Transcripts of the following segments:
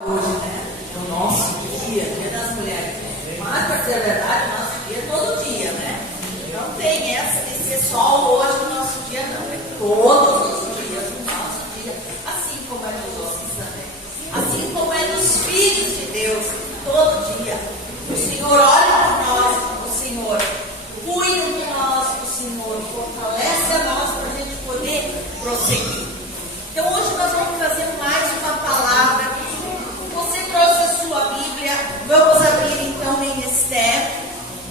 Hoje, né? É o nosso dia, Dia das Mulheres. Mas, para dizer a verdade, o nosso dia é todo dia, né? Não tem essa de ser só hoje o nosso dia, não. É todos os dias o nosso dia, assim como é nos homens também. Assim como é nos filhos de Deus, todo dia. O Senhor olha por nós, o Senhor cuida de nós, o Senhor fortalece a nós para a gente poder prosseguir. Então, hoje nós vamos trazer mais uma palavra. Você trouxe a sua Bíblia, vamos abrir então em Esther,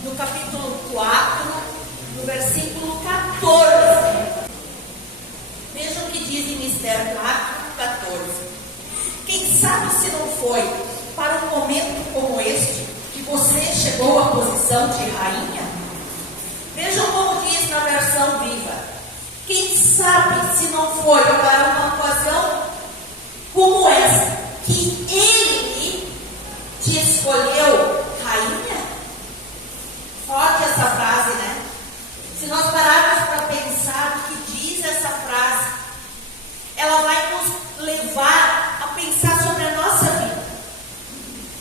no capítulo 4, no versículo 14. Veja o que diz em Esther 4, 14. Quem sabe se não foi para um momento como este que você chegou à posição de rainha? Vejam como diz na versão viva. Quem sabe se não foi para uma ocasião como essa que Ele te escolheu rainha? Forte essa frase, né? Se nós pararmos para pensar o que diz essa frase, ela vai nos levar a pensar sobre a nossa vida.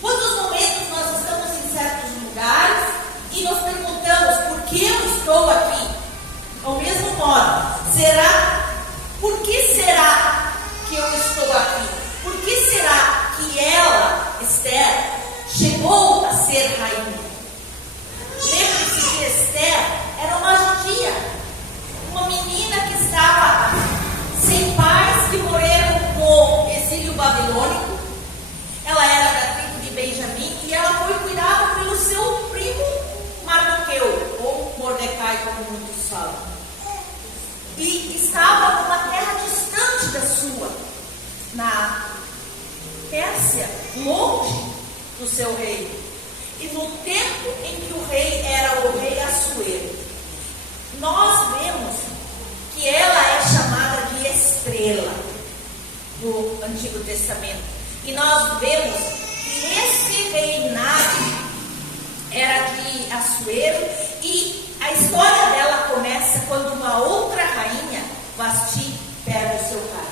Quantos momentos nós estamos em certos lugares e nos perguntamos por que eu estou aqui? Ao mesmo modo, por que será que eu estou aqui? Por que será que ela, Esther, chegou a ser rainha? Lembre-se que Esther era uma judia, uma menina que estava sem pais, que morreram no exílio babilônico. Ela era da tribo de Benjamim e ela foi cuidada pelo seu primo Mardoqueu, ou Mordecai, como muitos falam. E estava numa terra distante da sua, na Pérsia, longe do seu reino. E no tempo em que o rei era o rei Assuero, nós vemos que ela é chamada de estrela do Antigo Testamento. E nós vemos que esse reinado era de Assuero, e a história dela começa quando uma outra rainha, Vasti, perde o seu pai.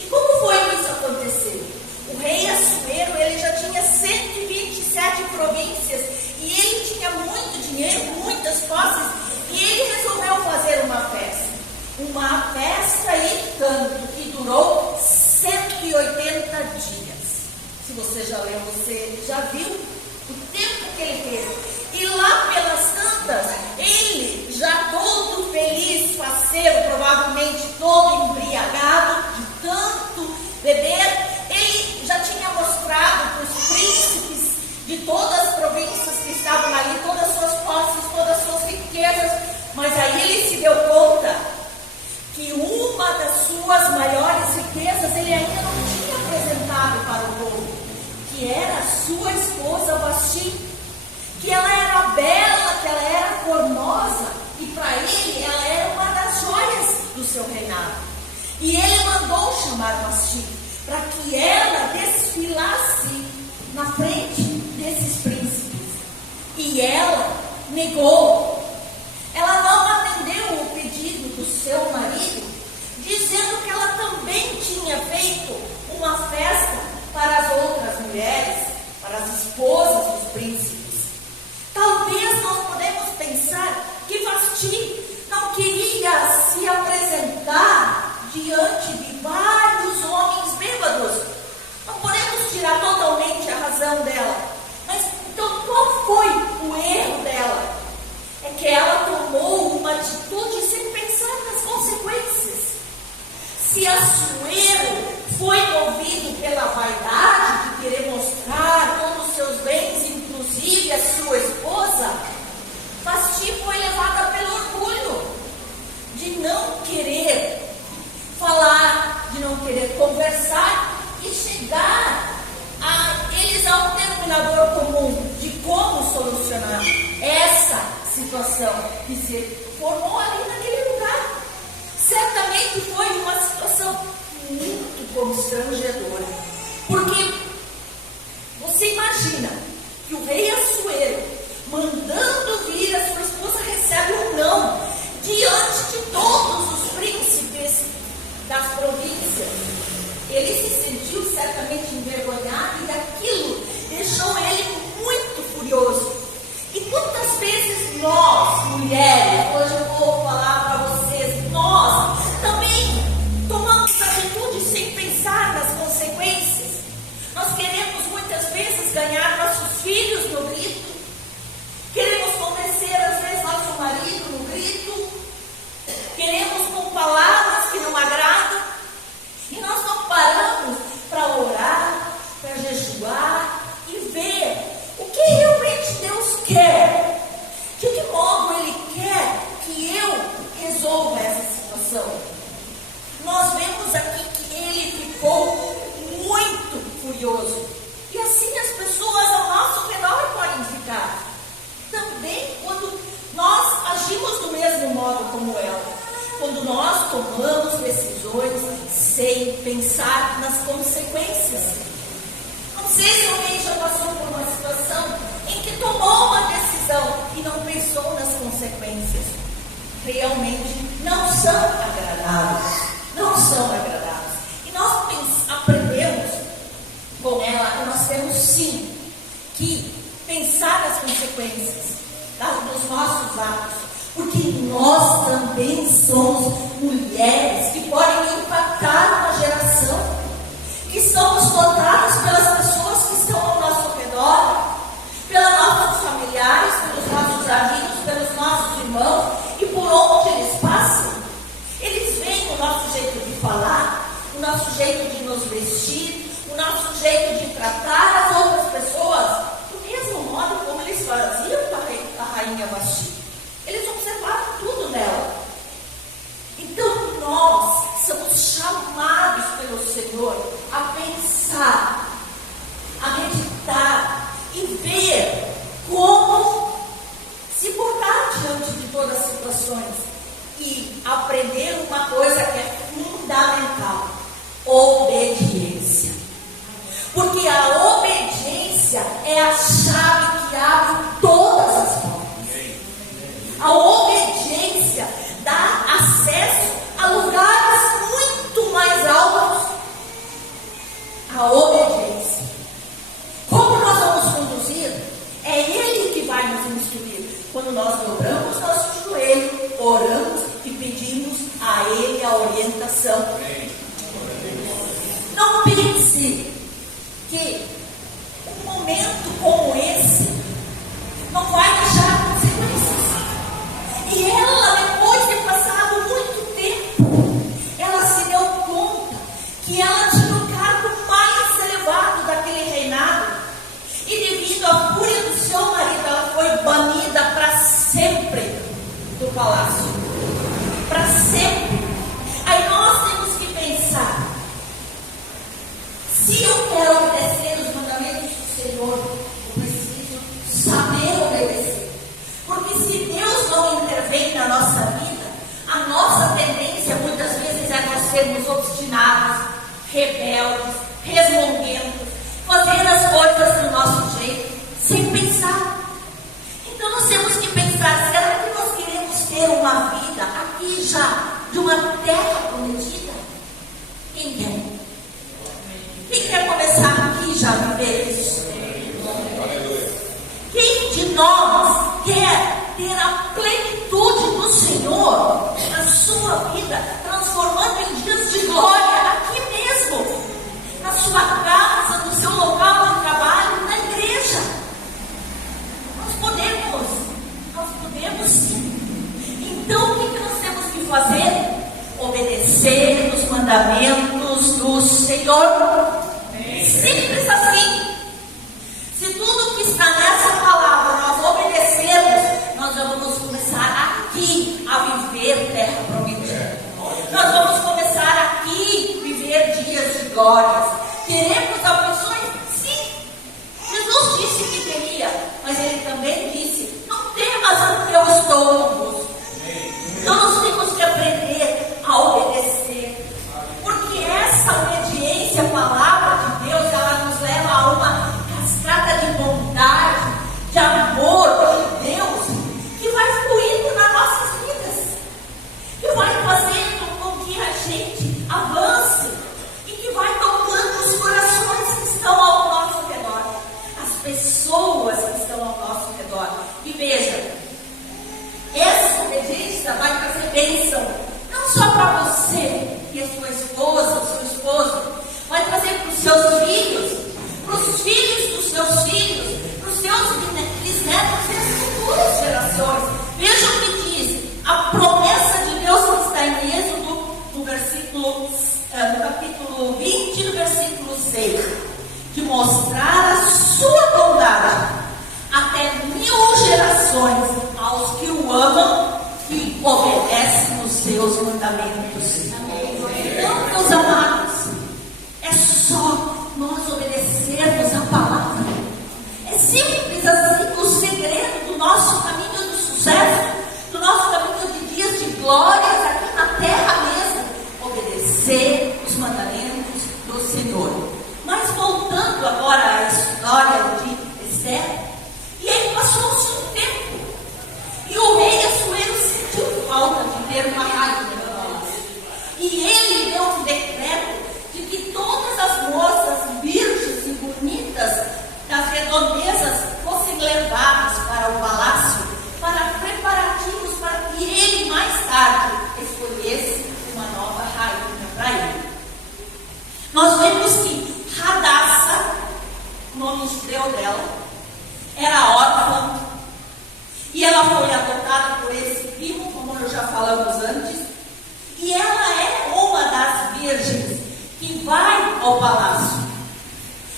E como foi que isso aconteceu? O rei Assuero, ele já tinha 127 províncias e ele tinha muito dinheiro, muitas posses, e ele resolveu fazer uma festa. Uma festa e tanto, que durou 180 dias. Se você já leu, você já viu o tempo que ele fez. E lá pelas tantas, ele já todo feliz, faceiro, provavelmente todo embriagado de tanto beber, ele já tinha mostrado para os príncipes de todas as províncias que estavam ali, todas as suas posses, todas as suas riquezas, mas aí ele se deu conta que uma das suas maiores riquezas ele ainda não tinha apresentado para o povo, que era a sua esposa Vasti, que ela era bela, que ela era formosa, e para ele ela era uma das joias do seu reinado. E ele mandou chamar Vasti para que ela desfilasse na frente desses príncipes. E ela negou. Ela não atendeu o pedido do seu marido, dizendo que ela também tinha feito uma festa para as outras mulheres, para as esposas dos príncipes. Talvez nós podemos pensar que Vasti não queria se apresentar diante de vários homens bêbados. Não podemos tirar totalmente a razão dela. Mas então qual foi o erro dela? É que ela tomou uma atitude sem pensar nas consequências. Se Assuero foi movido pela vaidade de querer mostrar todos os seus bens, inclusive a sua esposa, Vasti foi levada pelo orgulho de não querer falar, de não querer conversar e chegar eles a um denominador comum de como solucionar essa situação que se formou ali naquele lugar. Certamente foi uma situação muito constrangedora, porque você imagina que o rei Assuero, mandando vir a sua esposa, recebe um não diante de todos os príncipes das províncias. Ele se sentiu certamente envergonhado mulheres, hoje eu vou falar para vocês, nós também tomamos atitudes sem pensar nas consequências. Nós queremos muitas vezes ganhar nossos filhos no grito, queremos convencer às vezes nosso marido no grito, queremos com palavras que não agradam, e nós não paramos para orar, para jejuar e ver o que realmente Deus quer. De que modo Ele quer que eu resolva essa situação? Nós vemos aqui que Ele ficou muito furioso. E assim as pessoas ao nosso redor podem ficar. Também quando nós agimos do mesmo modo como ela. Quando nós tomamos decisões sem pensar nas consequências. Não sei se alguém já passou por uma situação em que tomou uma decisão e não pensou nas consequências. Realmente não são agradáveis. Não são agradáveis. E nós aprendemos com ela que nós temos sim que pensar nas consequências dos nossos atos. Porque nós também somos mulheres que podem impactar uma geração, que somos notadas pelas pessoas que estão ao nosso redor, pelos nossos familiares, pelos nossos amigos, pelos nossos irmãos, e por onde eles passam, eles veem o nosso jeito de falar, o nosso jeito de nos vestir, o nosso jeito de tratar as outras pessoas, do mesmo modo como eles faziam com a rainha Vasti. Eles observaram tudo nela. Então nós somos chamados pelo Senhor a pensar, a meditar e ver como se portar diante de todas as situações e aprender uma coisa que é fundamental: obediência. Porque a obediência é a chave que abre todas as portas. A obediência dá acesso a lugares muito mais altos. A obediência. Como nós vamos conduzir? É Ele que vai nos instruir. Quando nós dobramos nosso joelho, oramos e pedimos a Ele a orientação. Não pense que um momento como esse não vai deixar consequências. E ela, depois de passado muito tempo, ela se deu conta que ela tinha o cargo mais elevado daquele reinado. E devido à fúria do seu marido, ela foi banida para sempre do palácio. Para sempre. Aí nós temos que pensar: se eu quero obedecer os mandamentos do Senhor, eu preciso saber obedecer. Porque se Deus não intervém na nossa vida, a nossa tendência muitas vezes é nós sermos obstinados, rebeldes, resmunguentos, fazer as coisas do nosso jeito, sem pensar. Então nós temos que pensar: será que nós queremos ter uma vida aqui já, de uma terra prometida? Quem quer? Quem quer começar aqui já a viver isso? Quem de nós quer ter a plenitude do Senhor na sua vida, transformando em dias de glória aqui mesmo, na sua casa, no seu local de trabalho, na igreja? Nós podemos sim. Então o que nós temos que fazer? Obedecer os mandamentos do Senhor. Simples assim. Se tudo que está nessa palavra nós obedecermos, nós vamos começar aqui a viver terra prometida. Nós vamos começar aqui a viver dias de glórias. Teremos aflições? Sim. Jesus disse que teria, mas Ele também disse: não temas, porque eu estou convosco. Então nós temos que aprender a obedecer. Porque essa obediência à palavra de Deus, ela nos leva a uma cascata de bondade, de amor de Deus, que vai fluindo nas nossas vidas, que vai fazendo com que a gente avance e que vai tocando os corações que estão ao nosso redor, as pessoas que estão ao nosso redor. E veja, essa bênção, não só para você e a sua esposa, o seu esposo, vai trazer para os seus filhos, para os filhos dos seus filhos, para os seus bisnetos e as futuras gerações. Veja o que diz a promessa de Deus que está em Êxodo, no capítulo 20, no versículo 6, de mostrar a sua bondade até 1000 gerações aos que o amam e obedecem os seus mandamentos. Então, meus amados, é só nós obedecermos a palavra. É simples assim o segredo do nosso caminho de sucesso, do nosso caminho de dias de glórias aqui na terra mesmo. Obedecer os mandamentos do Senhor. Mas voltando agora à história de Esther, e aí passou-se um tempo, e o rei Assuero sentiu falta de ter uma rainha. E ele deu um decreto de que todas as moças virgens e bonitas das redondezas fossem levadas para o palácio, para preparativos para que ele mais tarde escolhesse uma nova rainha para ele. Nós vemos que Hadassah, o nome judeu dela, era órfã, e ela foi adotada por esse primo, como nós já falamos antes, e ela é uma das virgens que vai ao palácio.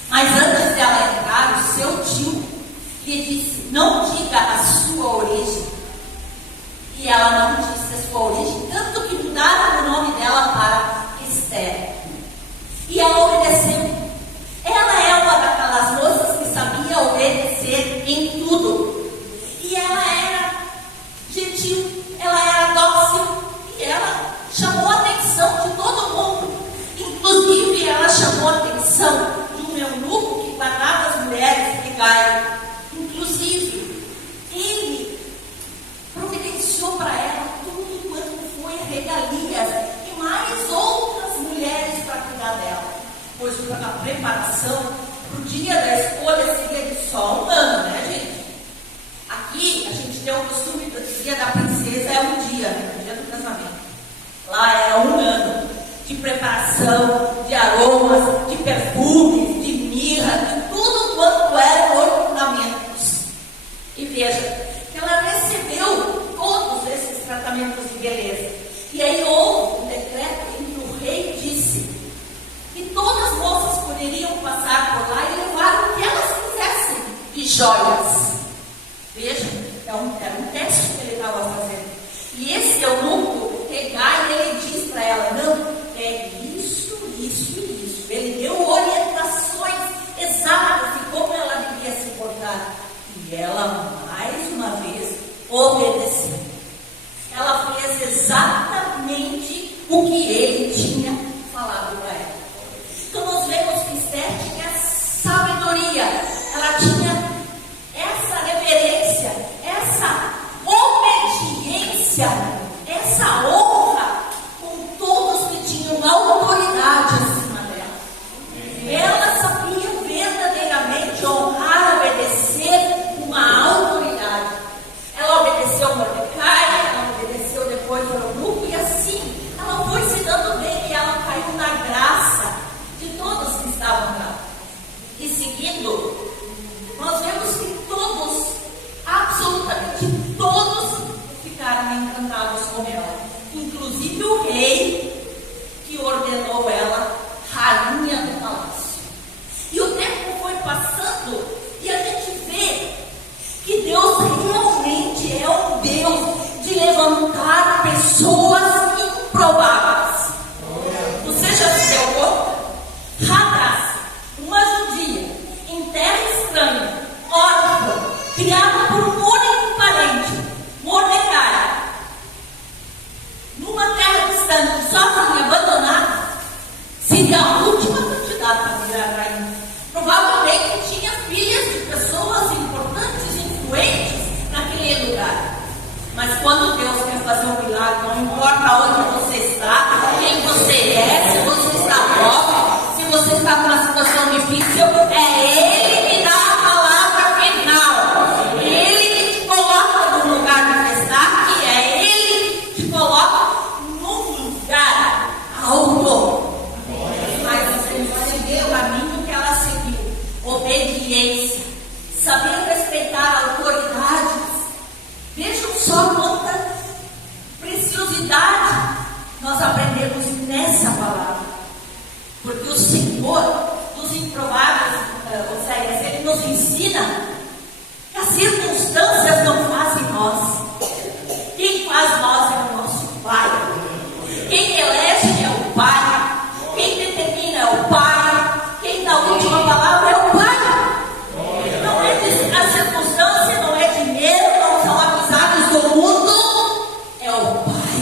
Mas antes dela entrar, o seu tio lhe disse: não diga a sua origem. E ela não disse a sua origem, tanto que mudaram o nome dela para Esther. E ela obedeceu. Ela é uma daquelas moças que sabia obedecer em tudo. E ela era gentil, ela era dócil, e ela chamou a atenção de todo mundo. Inclusive, ela chamou a atenção de um eunuco que guardava as mulheres de Gai. Inclusive, ele providenciou para ela tudo quanto foi regalia e mais outras mulheres para cuidar dela. Pois a preparação para o dia da escolha seria de só um ano, né, gente? Aqui a gente tem o costume do dia da princesa é um dia, né? O dia do casamento. Lá era um ano de preparação, de aromas, de perfumes, de mirra, de tudo quanto eram ornamentos. E veja, que ela recebeu todos esses tratamentos de beleza. E aí houve um decreto em que o rei disse que todas as moças poderiam passar por lá e levar o que elas quisessem de joias. Veja, era um teste que ele estava fazendo. E esse eunuco, Hegai, ele diz para ela: não, pegue isso, isso e isso. Ele deu orientações exatas de como ela devia se portar. E ela, mais uma vez, obedeceu. Ela fez exatamente o que ele tinha falado para ela. Então nós vemos que Esther tinha sabedoria, ela tinha essa reverência, essa obediência, essa honra com todos que tinham autoridade acima dela. Ela sabia verdadeiramente honrar, obedecer uma autoridade. Ela obedeceu a Mordecai, ela obedeceu depois ao eunuco, e assim ela foi se dando bem e ela caiu na graça de todos que estavam lá. E seguindo, nós vemos que todos, absolutamente todos, ficaram encantados com ela. Inclusive o rei, que ordenou ela rainha do palácio. E o tempo foi passando e a gente vê que Deus realmente é um Deus de levantar pessoas improváveis. Você já se deu conta? Hadassah, uma judia, em terra estranha, órfã, criada por um único parente, Mordecai, numa terra distante, sozinha, abandonada, seria a última candidata a virar rainha. Provavelmente tinha filhas de pessoas importantes, influentes naquele lugar. Mas quando Deus quer fazer um milagre, não importa onde você está, quem você é, se você está pobre, se você está numa situação difícil, é Ele que dá a palavra final. Ele que te coloca no lugar de destaque, é Ele que te coloca obediência, saber respeitar autoridades. Vejam só quanta preciosidade nós aprendemos nessa palavra. Porque o Senhor, dos improváveis, Ele nos ensina que as circunstâncias não fazem nós. Quem faz nós é o nosso Pai. Quem elege é o Pai. Quem determina é o Pai. Quem dá a última palavra é o Pai. Não é a circunstância, não é dinheiro, não são amizades do mundo, é o Pai.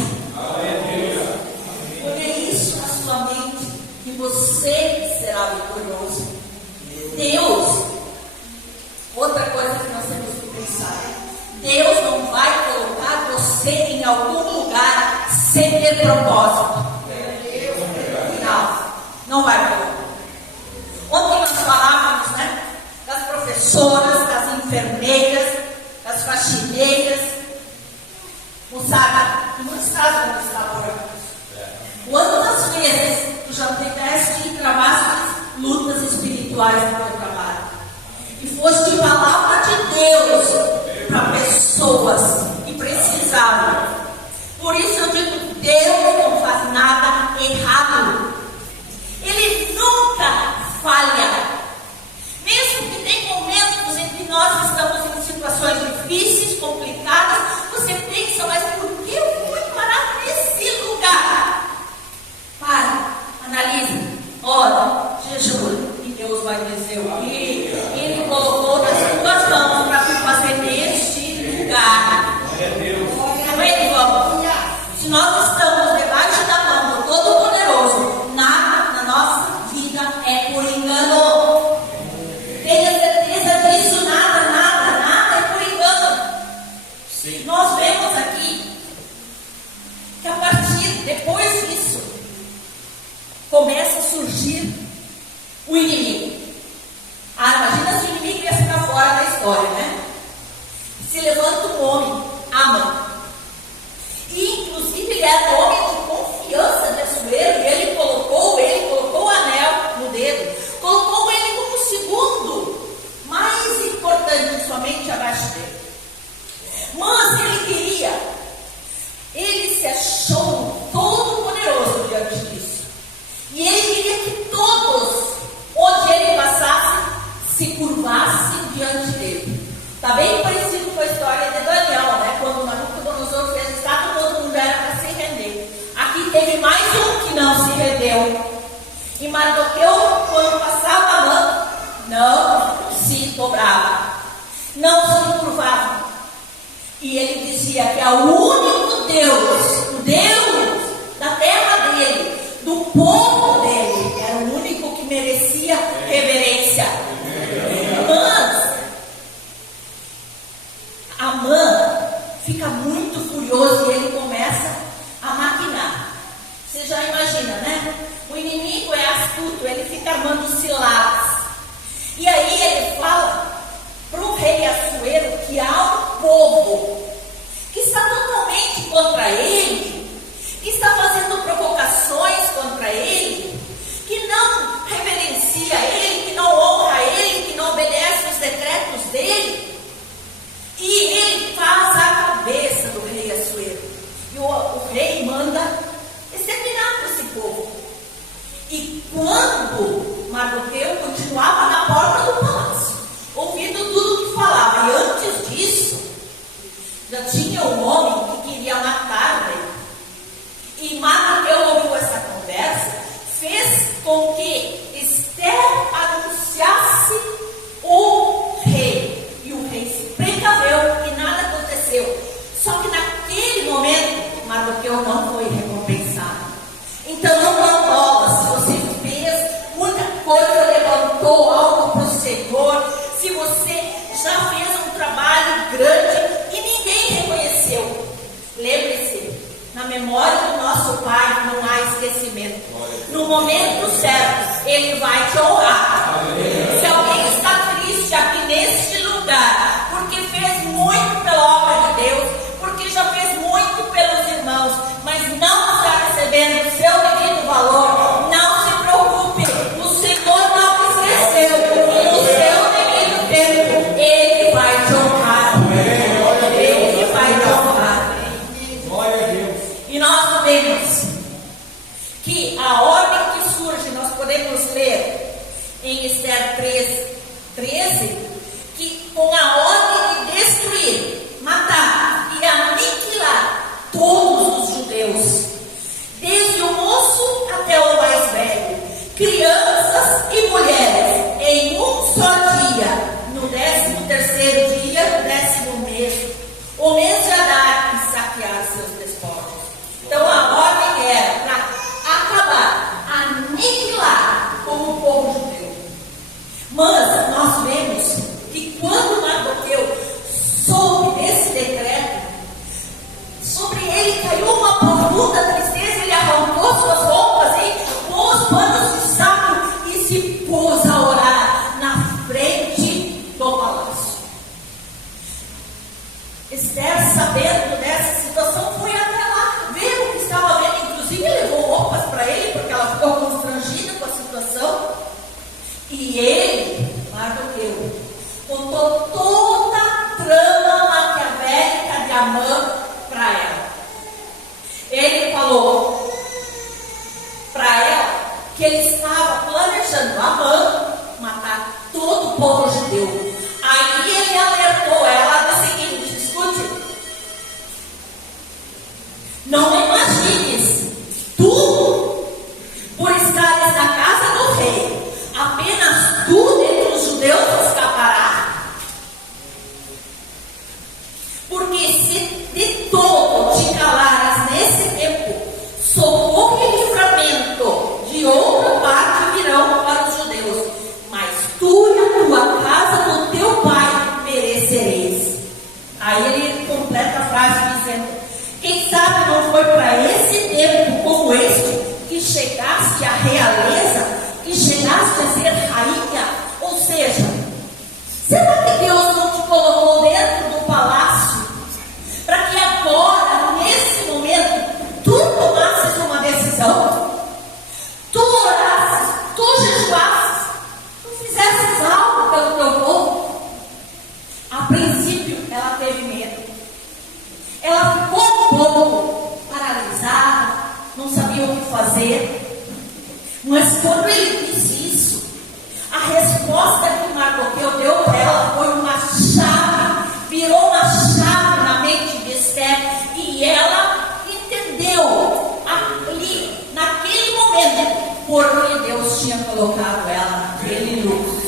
Põe isso na sua mente, que você será vitorioso. Deus, outra coisa que nós temos que pensar: Deus não vai colocar você em algum lugar sem ter propósito. Não vai colocar. Ontem nós falávamos, das professoras, das enfermeiras, das faxineiras. Moçada, tu não estás onde está agora. Quantas vezes tu já tiveste e travaste lutas espirituais no teu trabalho? E foste palavra de Deus para pessoas que precisavam. Por isso eu digo, Deus não faz nada errado. Ele nunca falha. Mesmo que tem momentos em que nós estamos em situações difíceis, complicadas, você pensa, mas por que eu fui parar nesse lugar? Para, analisa, ora, jejua, e Deus vai dizer o que Ele colocou nas suas mãos para fazer neste lugar. Amém, vamos? Se nós estamos debaixo da mão do Todo-Poderoso, nada na nossa vida é por engano. Tenha certeza disso, nada é por engano. Sim. Nós vemos aqui que a partir, depois disso, começa a surgir o inimigo. Imagina se o inimigo ia ficar fora da história, Se levanta um homem, Amã. E inclusive ele era homem de confiança de Assuero, e ele colocou o anel no dedo, colocou ele como o segundo mais importante, somente abaixo dele. Mas ele se achou todo poderoso diante disso. E ele queria que todos, onde ele passasse, se curvassem diante dele. Está bem parecido com a história de Daniel, quando Nabucodonosor fez estátua, todo mundo era para se render. Aqui teve mais um que não se rendeu. E Mardoqueu, quando passava a mão, não se dobrava, não se curvava. E ele dizia que é o único Deus, o Deus da terra dele, do povo dele, era o único que merecia reverência. Mas Amã fica muito furioso e ele começa a maquinar. Você já imagina, O inimigo é astuto, ele fica armando ciladas. E aí ele fala para o rei Assuero que há um povo que está totalmente contra ele, que está fazendo provocações contra ele, que não reverencia ele, que não honra ele, que não obedece os decretos dele. E ele faz a cabeça do rei Assuero. E o rei manda exterminar esse povo. E quando Mardoqueu continuava na porta do palácio, ouvindo tudo que falava, e antes disso, já tinha um homem que queria matar ele. E Mardoqueu ouviu essa conversa, fez com que Esther anunciasse o rei. E o rei se precaveu e nada aconteceu. Só que naquele momento, Mardoqueu não foi recompensado. Então não controla se você fez muita coisa, levantou algo para o Senhor, se você já fez um trabalho grande e ninguém reconheceu. Lembre-se, na memória do nosso Pai não há esquecimento. No momento certo, Ele vai te honrar. Se alguém está triste aqui neste lugar, porque fez muito pela obra de Deus, porque já fez muito pelos irmãos, mas não está recebendo o seu devido valor, não se preocupe, o Senhor não esqueceu. O seu 13, que com a ordem de destruir, matar e aniquilar todos os judeus, desde o moço até o mais velho, crianças e mulheres, em um só dia, no 13º dia do 10º mês, o mês de Adar, e saquear seus despojos. Então a ordem era para acabar, aniquilar com o povo judeu. Mas nós vemos que quando Mardoqueu soube desse decreto, sobre ele caiu uma profunda tristeza. Ele arrancou suas roupas e com os panos de saco e se pôs a orar na frente do palácio. Esther, sabendo dessa situação, foi até lá, viu o que estava vendo, inclusive levou roupas para ele, porque ela ficou constrangida com a situação. E ele, Mardoqueu, contou toda a trama maquiavélica de Amã para ela. Ele falou para ela que ele estava planejando Amã matar todo o povo judeu. Aí ele alertou ela do seguinte: escute, não imagines, tu, por estares na casa do rei, apenas tu dentre os judeus escapará. Porque se de todo te calares nesse tempo, socorro e livramento de outra parte virão para os judeus, mas tu e a tua casa do teu pai merecereis. Aí ele completa a frase dizendo: quem sabe não foi para esse tempo como este que chegaste à realeza, que chegaste a ser rainha? Ou seja, será que Deus não te colocou dentro do palácio para que agora, nesse momento, tu tomasses uma decisão? Tu orasses, tu jejuasses, tu fizesses algo pelo teu povo? A princípio, ela teve medo. Ela ficou um pouco paralisada, não sabia o que fazer. Mas quando ele disse isso, a resposta que Mardoqueu deu para ela foi uma chave, virou uma chave na mente de Esther, e ela entendeu ali, naquele momento, porque Deus tinha colocado ela naquele lugar.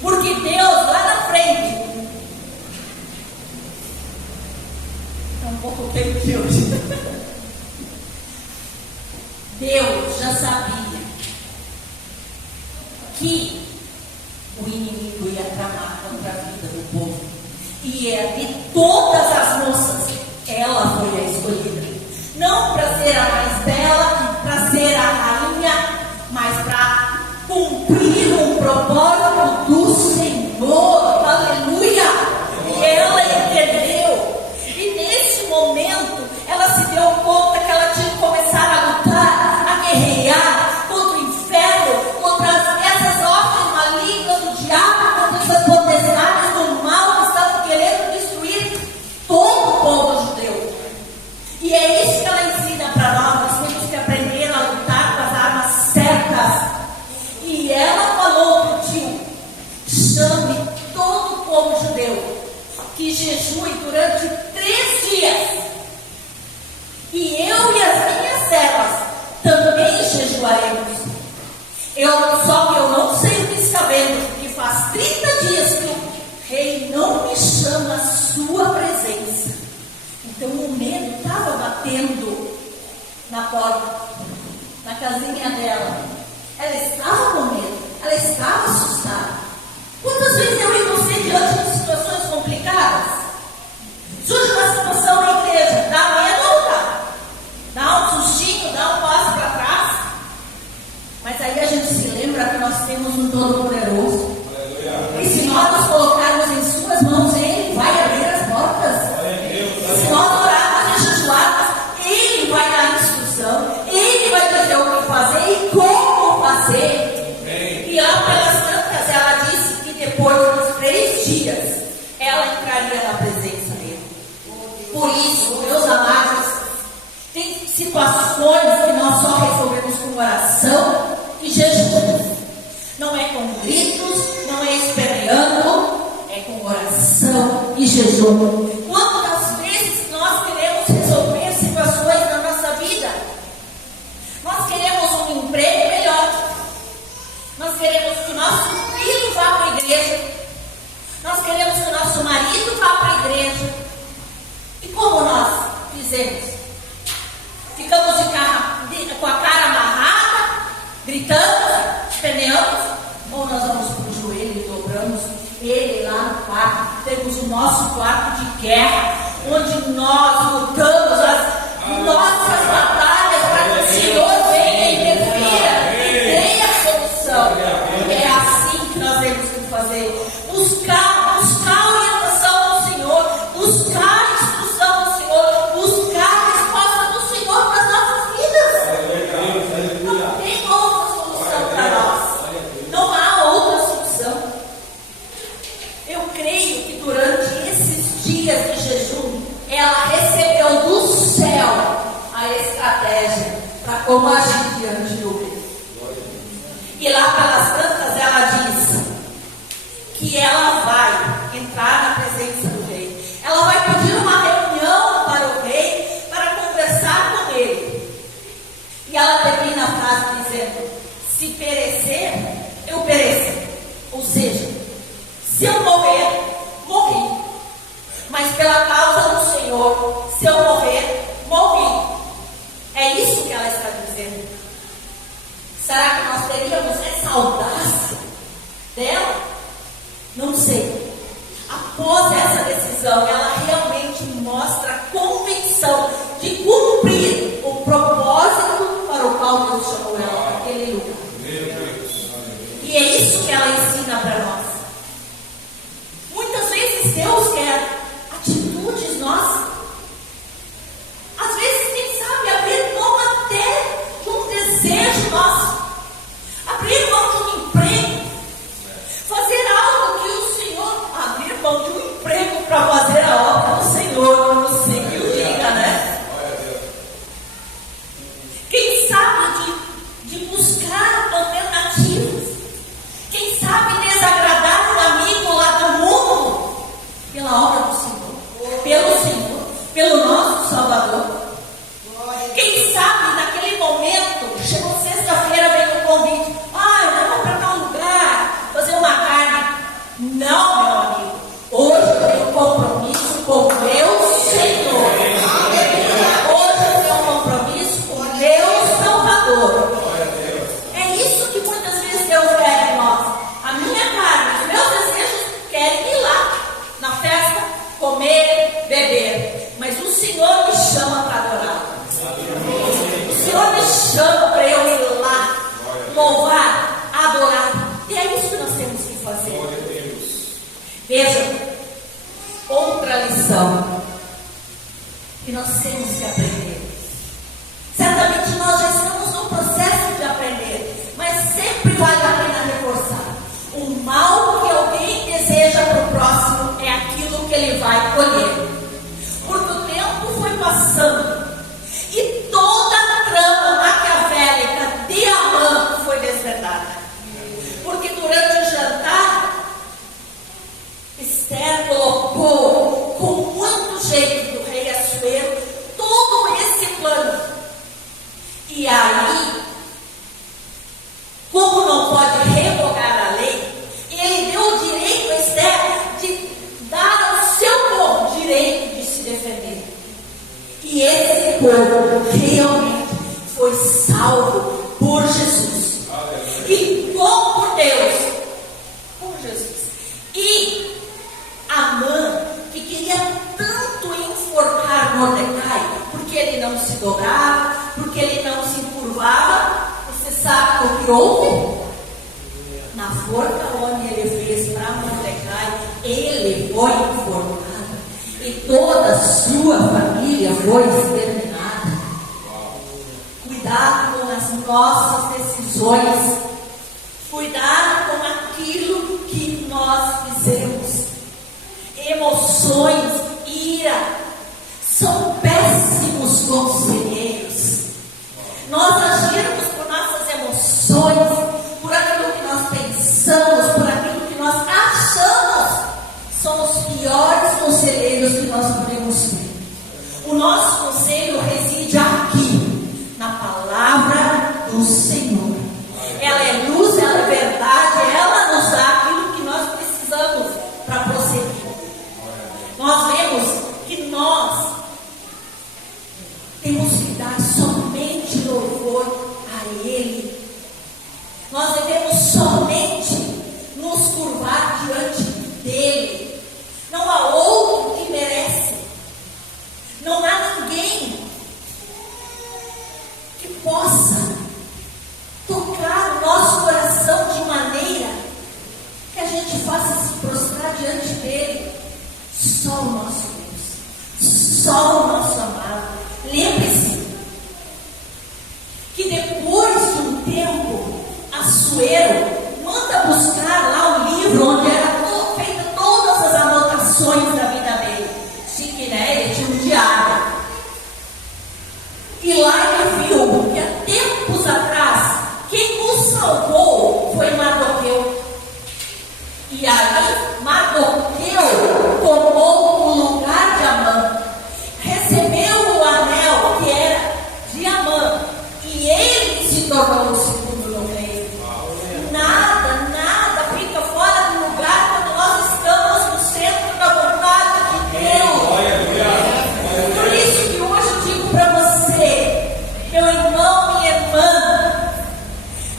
Porque Deus lá na frente, está um pouco quente hoje, Deus já sabia que o inimigo ia tramar contra a vida do povo. E de todas as moças, ela foi a escolhida. Não para ser a mais bela, para ser a rainha, mas para cumprir um propósito do Senhor. Aleluia! E ela entendeu. E nesse momento, ela se deu conta que ela tinha que começar a lutar, a guerrear contra o inferno, contra essas ordens malignas do diabo, contra essas potestades do mal que estavam querendo destruir todo o povo judeu. E é isso que ela ensina para nós. Nós temos que aprender a lutar com as armas certas. E ela falou para o tio: chame todo o povo judeu que jejue durante 3 dias. E eu e as minhas servas também jejuaremos. Só que eu não sei o que está vendo, porque faz 30 dias que o rei não me chama a sua presença. Então o medo estava batendo na porta, na casinha dela. Ela estava com medo, ela estava assustada. Quantas vezes eu e você, diante de situações complicadas, surge uma situação na igreja, dá medo ou não dá? Dá um sustinho, dá um passo para trás. Mas aí a gente se lembra que nós temos um Todo-Poderoso. E se nós nos colocarmos em suas mãos, Ele vai abrir as portas. Se nós orarmos e jejuarmos, Ele vai dar instrução. Ele vai dizer o que fazer e como fazer. E lá pelas tantas, ela disse que depois dos 3 dias, ela entraria na presença dele. Por isso, meus amados, tem situações que nós só resolvemos com oração e jejum. Não é com grito. de jejum. Quantas vezes nós queremos resolver situações na nossa vida? Nós queremos um emprego melhor. Nós queremos que o nosso filho vá para a igreja. Nós queremos que o nosso marido vá para a igreja. E como nós fizemos? Ficamos com a cara amarrada, gritando, esperneamos, ou nós vamos para o joelho e dobramos ele lá no quarto. Temos o nosso quarto de guerra, onde nós lutamos as nossas batalhas para que o Senhor venha e interfira e dê a solução. É assim que nós temos que fazer. Buscar a orientação do Senhor, buscar a instrução do Senhor, buscar a resposta do Senhor para as nossas vidas. Não tem outra solução para nós. Não há outra solução. Eu creio que durante esses dias de jejum, ela recebeu do céu a estratégia para como agir diante do rei. E lá pelas tantas ela diz que ela vai entrar na presença do rei. Ela vai pedir uma reunião para o rei para conversar com ele. E ela termina a frase dizendo: se perecer, eu pereço. Ou seja, se eu morrer, morri. Mas pela causa do Senhor, se eu morrer, morri. É isso que ela está dizendo. Será que nós teríamos essa audácia dela? Não sei. Após essa decisão, ela realmente mostra a convicção de cumprir o propósito para o qual Deus chamou ela para aquele lugar. E é isso que ela ensina para nós. Muitas vezes Deus quer atitudes nossas. Às vezes, quem sabe, abrir mão até de um desejo nosso. Abrir mão de um emprego. Fazer algo que o Senhor... Abrir mão de um emprego para fazer a obra do Senhor. Como o Senhor diga, né? Quem sabe de buscar alternativas. Quem sabe desagradar um amigo lá do mundo pela obra do Senhor, pelo nosso Salvador. Quem sabe naquele momento, chegou sexta-feira, vem o convite: eu vou para tal lugar fazer uma carne. Não, meu amigo, hoje eu tenho um compromisso com o meu Senhor. Hoje eu tenho um compromisso com o meu Salvador. É isso que muitas vezes Deus quer de nós. A minha carne, os meus desejos querem ir lá na festa, comer, beber. Mas o Senhor me chama para adorar. O Senhor me chama para eu ir lá, louvar, adorar. E é isso que nós temos que fazer. Veja, outra lição que nós temos que aprender. Certamente nós já estamos no processo de aprender, mas sempre vale a pena reforçar. O mal que alguém deseja para o próximo é aquilo que ele vai colher. Porque o tempo foi passando e toda a trama maquiavélica de Amã foi desvendada. Porque durante o jantar, Esther colocou com muito jeito do rei Assuero todo esse plano. E aí, como não pode revogar a lei, ele deu o direito a Esther de dar ao seu povo o direito de se defender. E esse povo realmente foi salvo por Jesus. E como por Deus, por Jesus. E Amã, que queria tanto enforcar Mordecai, porque ele não se dobrava, porque ele não se encurvava, você sabe o que houve? Na forca onde ele fez para Mordecai, ele foi enforcado e toda a sua família foi exterminada. Cuidado com as nossas decisões, cuidado com aquilo que nós fizemos. Emoções, ira, são péssimos conselheiros. Nós agirmos por nossas emoções, por aquilo que nós pensamos, por aquilo que nós achamos, somos piores conselheiros conselhos que nós podemos ter. O nosso conselho reside aqui, na palavra do Senhor. Ela é luz, ela é verdade, ela nos dá aquilo que nós precisamos para prosseguir. Nós vemos que nós temos que dar somente louvor a Ele. Nós devemos somente nos curvar diante dEle. Não há outro que merece. Não há ninguém que possa tocar o nosso coração de maneira que a gente faça se prostrar diante dEle. Só o nosso Deus, só o nosso amado. Lembre-se que depois de um tempo, Assuero manda buscar lá o livro onde eram feitas todas as anotações da vida dele. Chique, né? Ele tinha um diário. E lá ele viu que há tempos atrás, quem o salvou foi Mardoqueu. E aí, Mardoqueu tomou o lugar de Amã, recebeu o anel que era de Amã, e ele se tornou o segundo no reino. Nada fica fora do lugar quando nós estamos no centro da vontade de Deus. Por isso que hoje eu digo para você, meu irmão, minha irmã,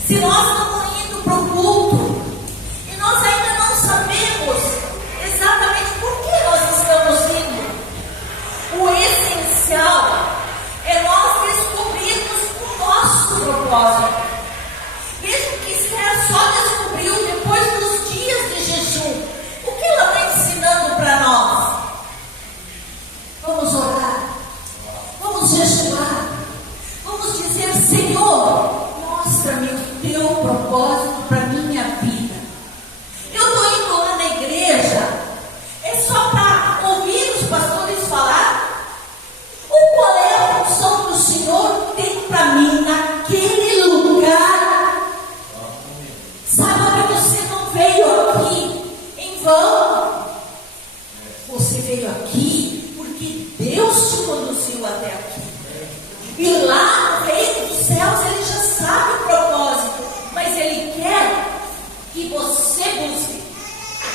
se nós estamos indo para o culto e nós ainda não sabemos exatamente por que nós estamos indo, o essencial é nós descobrirmos o nosso propósito. Mesmo que seja só descobrir depois dos dias de jejum, o que ela está ensinando para nós? Vamos orar, vamos jejuar, vamos dizer: Senhor, mostra-me o teu propósito para a minha vida. Eu estou indo lá na igreja, é só para ouvir os pastores falar? Ou qual é a função que o Senhor tem para mim naquele lugar? Saiba que você não veio aqui em vão. Você veio aqui porque Deus te conduziu até aqui. E lá no reino dos céus Ele já sabe o propósito, mas Ele quer que você busque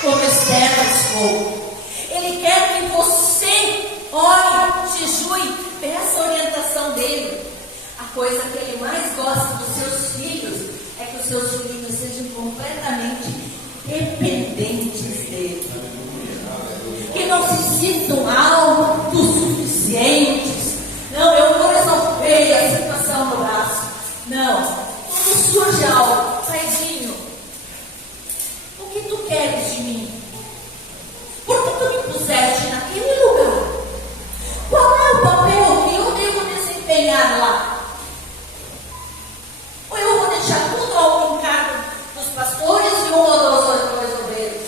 como Esther buscou. Ele quer que você ore, jejue, peça a orientação dele. A coisa que Ele mais gosta dos seus filhos é que os seus filhos sejam completamente dependentes dele, que não se sintam autossuficientes. Não, eu vou resolver a situação no braço. Não, quando surge algo, Paizinho, o que tu queres de mim? Por que tu me puseste naquele lugar? Qual é o papel que eu devo desempenhar lá? Ou eu vou deixar tudo ao encargo dos pastores e um ou dois obreiros?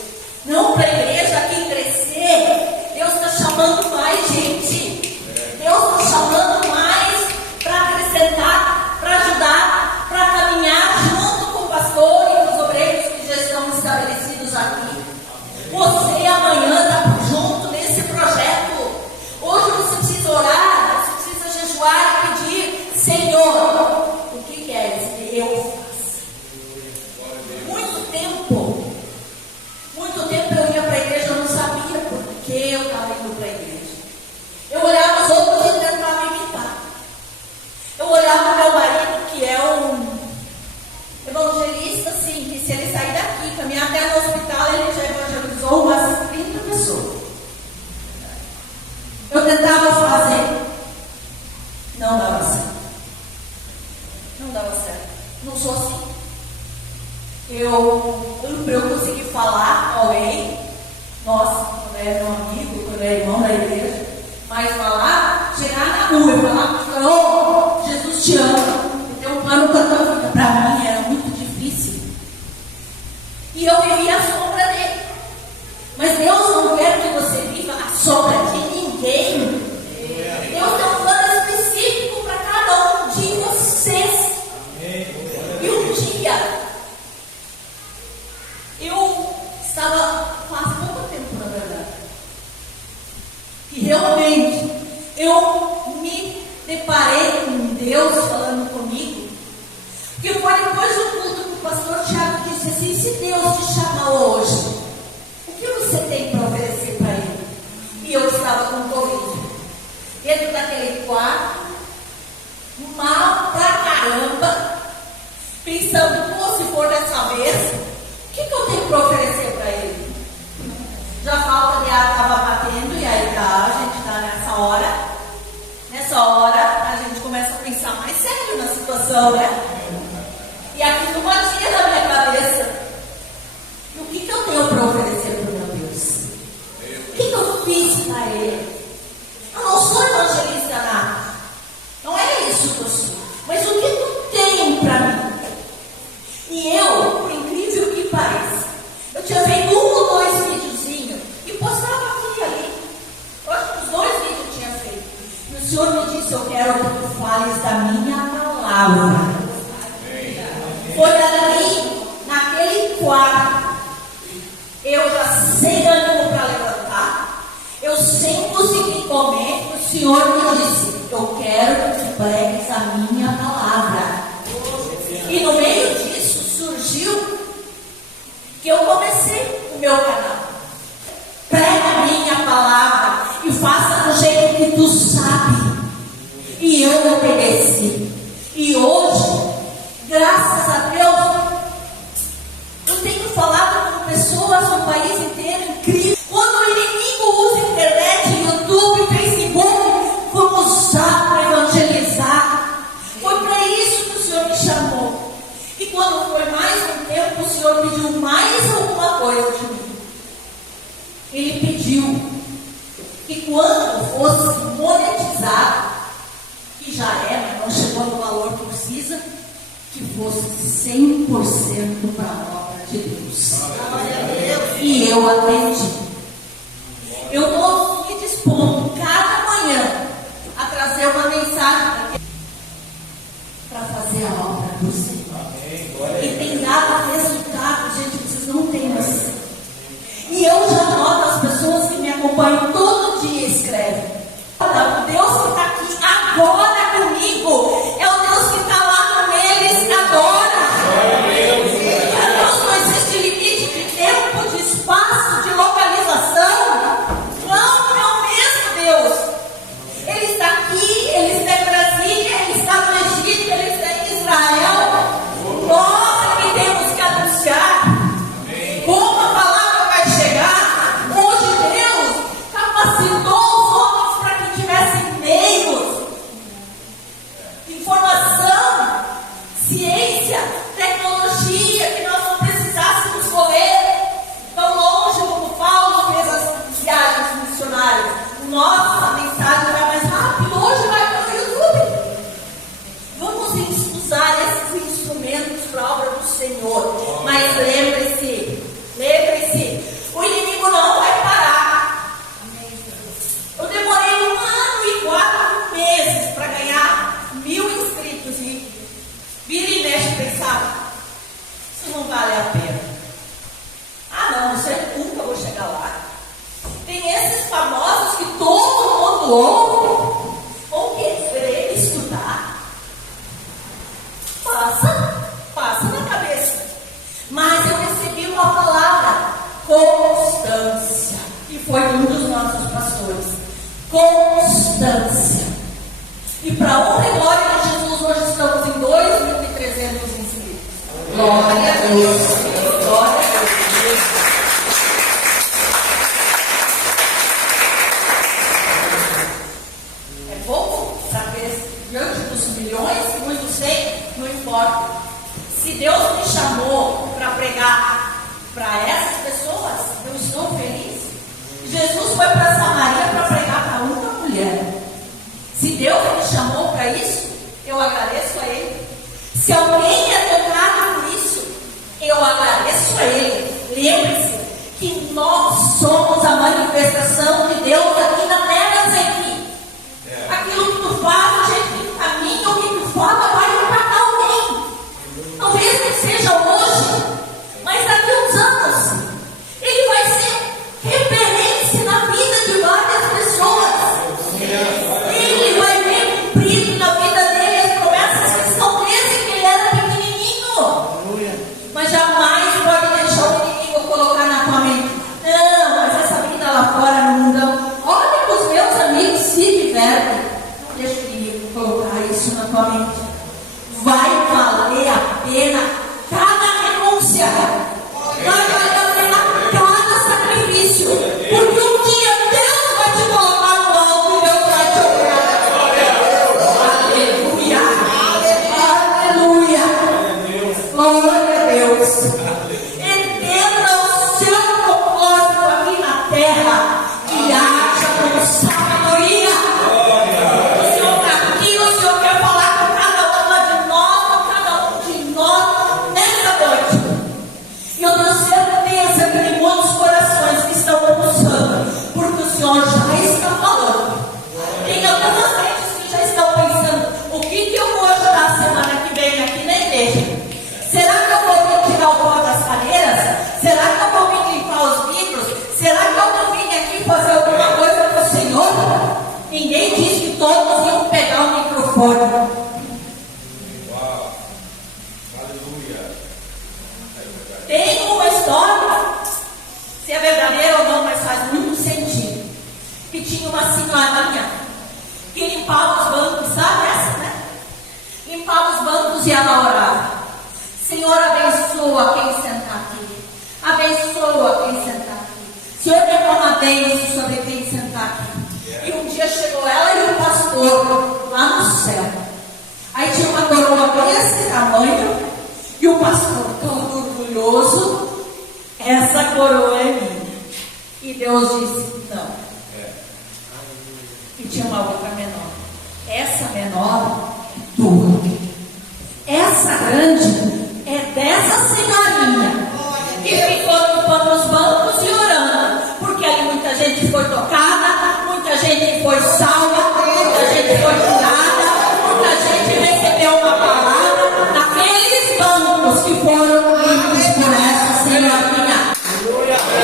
Não, para a igreja aqui crescer, Deus está chamando mais gente. Deus está chamando mais para acrescentar, para ajudar, para caminhar junto com o pastor e com os obreiros que já estão estabelecidos aqui. Você amanhã está junto nesse projeto. Hoje você precisa orar, você precisa jejuar e pedir: Senhor, o que queres que eu faça? Muito tempo eu ia para a igreja, eu não sabia por que eu estava indo para a igreja. Eu olhava os outros e tentava imitar. Eu olhava meu marido, que é um evangelista, assim, que se ele sair daqui, caminhar até no hospital, ele já evangelizou umas 30 pessoas. Eu tentava fazer, não dava certo. Não dava certo. Não sou assim. Para eu conseguir falar com alguém, nossa, quando é meu amigo, quando é irmão da igreja, mas falar, chegar na rua e falar: oh, Jesus te ama, eu tenho um plano para a tua vida. Para mim era muito difícil. E eu vivia à sombra dele. Mas Deus não quer que você viva à sombra de ninguém. Deus tem um plano específico para cada um de vocês. E um dia eu estava, faz pouco tempo na verdade, realmente eu me deparei com Deus falando comigo, que foi depois do culto que o pastor Tiago disse assim: se Deus te chamou hoje, o que você tem para oferecer para Ele? E eu estava com Covid, dentro daquele quarto, mal pra caramba, pensando, pô, se for dessa vez, o que eu tenho para oferecer para Ele? Já a falta de ar estava batendo, e aí a gente está nessa hora. Nessa hora, a gente começa a pensar mais sério na situação, né? E aquilo batia na minha cabeça. E o que eu tenho para oferecer para o meu Deus? O que eu fiz para Ele? Eu não sou evangelista nada. Não é isso que eu sou. Mas o que tu tem para mim? E eu, por incrível que pareça, eu tinha feito 1 ou 2 videozinhos e postava aqui e ali. Eu acho que os 2 vídeos eu tinha feito. E o Senhor me disse: eu quero que tu fales da minha palavra. Foi ali, naquele quarto, eu já sem ânimo para levantar, eu sem conseguir comer. O Senhor me disse: eu quero que tu pregues a minha palavra. E no meio disso surgiu que eu comecei o meu canal. Prega a minha palavra e faça do jeito que tu sabe. E eu obedeci. E hoje, graças a Deus, eu tenho falado com pessoas no país inteiro incrível. Quando o inimigo usa internet, YouTube, Facebook, vamos usar para evangelizar. Foi para isso que o Senhor me chamou. E quando foi mais um tempo, o Senhor pediu mais alguma coisa de mim. Ele pediu que quando fosse monetizado, que já é, mas não chegou no valor que precisa, que fosse 100% para a obra de Deus. E eu atendi. Eu estou me dispondo cada manhã a trazer uma mensagem para fazer a obra do Senhor. E tem dado resultado, gente, vocês não têm noção. E eu já noto as pessoas que me acompanham todo dia escrevem: o Deus que está aqui agora comigo é o Deus que está lá com eles agora. Deus não existe limite de tempo, de espaço, de localização. Não, é o mesmo Deus. Ele está aqui, Ele está em Brasília, Ele está no Egito, Ele está em Israel. Nós é que temos que anunciar como a palavra vai chegar. Hoje Deus capacitou os homens para que tivessem meios, informação, ciência, tecnologia, que nós não precisássemos correr tão longe como Paulo fez as viagens missionárias. Nossa, a mensagem era mais rápida. Hoje vai para o YouTube. Vamos usar esses instrumentos para a obra do Senhor. Mas lembre-se, o inimigo não vai parar. Eu demorei 1 ano e 4 meses para ganhar 1000 inscritos e vira e mexe pensava: isso não vale a pena. Não sei nunca vou chegar lá. Tem esses famosos que todo mundo ouve, ou querer escutar. Passa na cabeça. Mas eu recebi uma palavra: constância. E foi um dos nossos pastores. Constância. E para honra e glória de Jesus, hoje estamos em 2.300 inscritos. Glória a Deus. Glória a Deus. É pouco, sabe? Diante dos milhões, muitos sei, não importa. Se Deus me chamou para pregar para essas pessoas, eu estou feliz. Jesus foi para Samaria para pregar para uma mulher. Se Deus me chamou para isso, eu agradeço a Ele. Se alguém é tocado por isso, eu agradeço a Ele. Lembre-se que nós somos a manifestação de Deus aqui na terra, aqui. Aquilo que tu faz, o jeito que tu caminha, o que tu fala, vai impactar alguém. Talvez não seja hoje, mas daqui a uns anos, ele vai ser referência na vida de várias pessoas. uma senhorinha que limpava os bancos, sabe essa, né? Limpava os bancos e ela orava: Senhor, abençoa quem sentar aqui. Abençoa quem sentar aqui. Senhor, derrama bênção sobre quem sentar aqui. E um dia chegou ela e o pastor lá no céu. Aí tinha uma coroa desse tamanho e o pastor todo orgulhoso: essa coroa é minha. E Deus disse: não. E tinha uma outra menor. Essa menor é tua. Essa grande é dessa senhorinha que ficou limpando os bancos e orando, porque ali muita gente foi tocada, muita gente foi salva, muita gente foi curada, muita gente recebeu uma palavra naqueles bancos que foram limpos por essa senhorinha.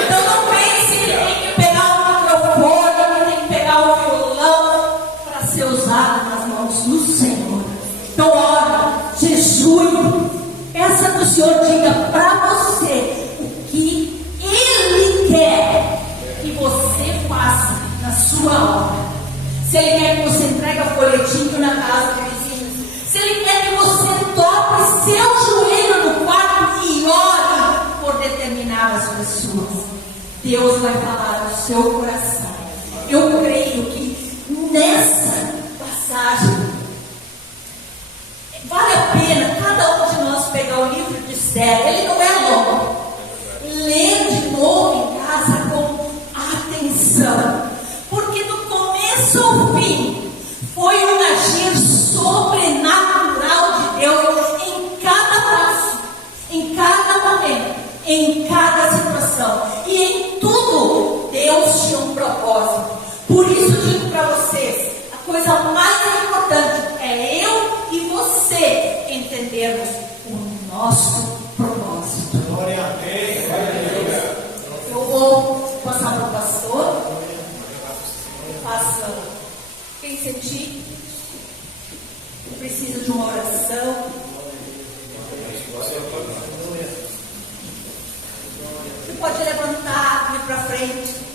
Então não pense que tem que pegar o microfone, que tem que pegar o violão para ser usado nas mãos do Senhor. Então ora, jejue, peça que o Senhor diga para você o que Ele quer que você faça na sua obra. Se Ele quer que você entregue folhetinho na casa de vizinhos, se Ele quer que você dobre seu joelho no quarto e ore por determinadas pessoas, Deus vai falar no seu coração. Eu creio que nessa passagem vale a pena cada um de nós pegar o livro de Esther. Ele não é longo. Ler de novo em casa com atenção, porque do começo ao fim foi um agir sobrenatural de Deus em cada passo, em cada momento, em cada situação, e em tudo Deus tinha um propósito. Por isso digo para vocês, a coisa mais importante é eu e você entendermos o nosso propósito. Glória a Deus. Eu vou passar para o pastor. Faça quem sentir que precisa de uma oração. Você pode levantar, ir para frente.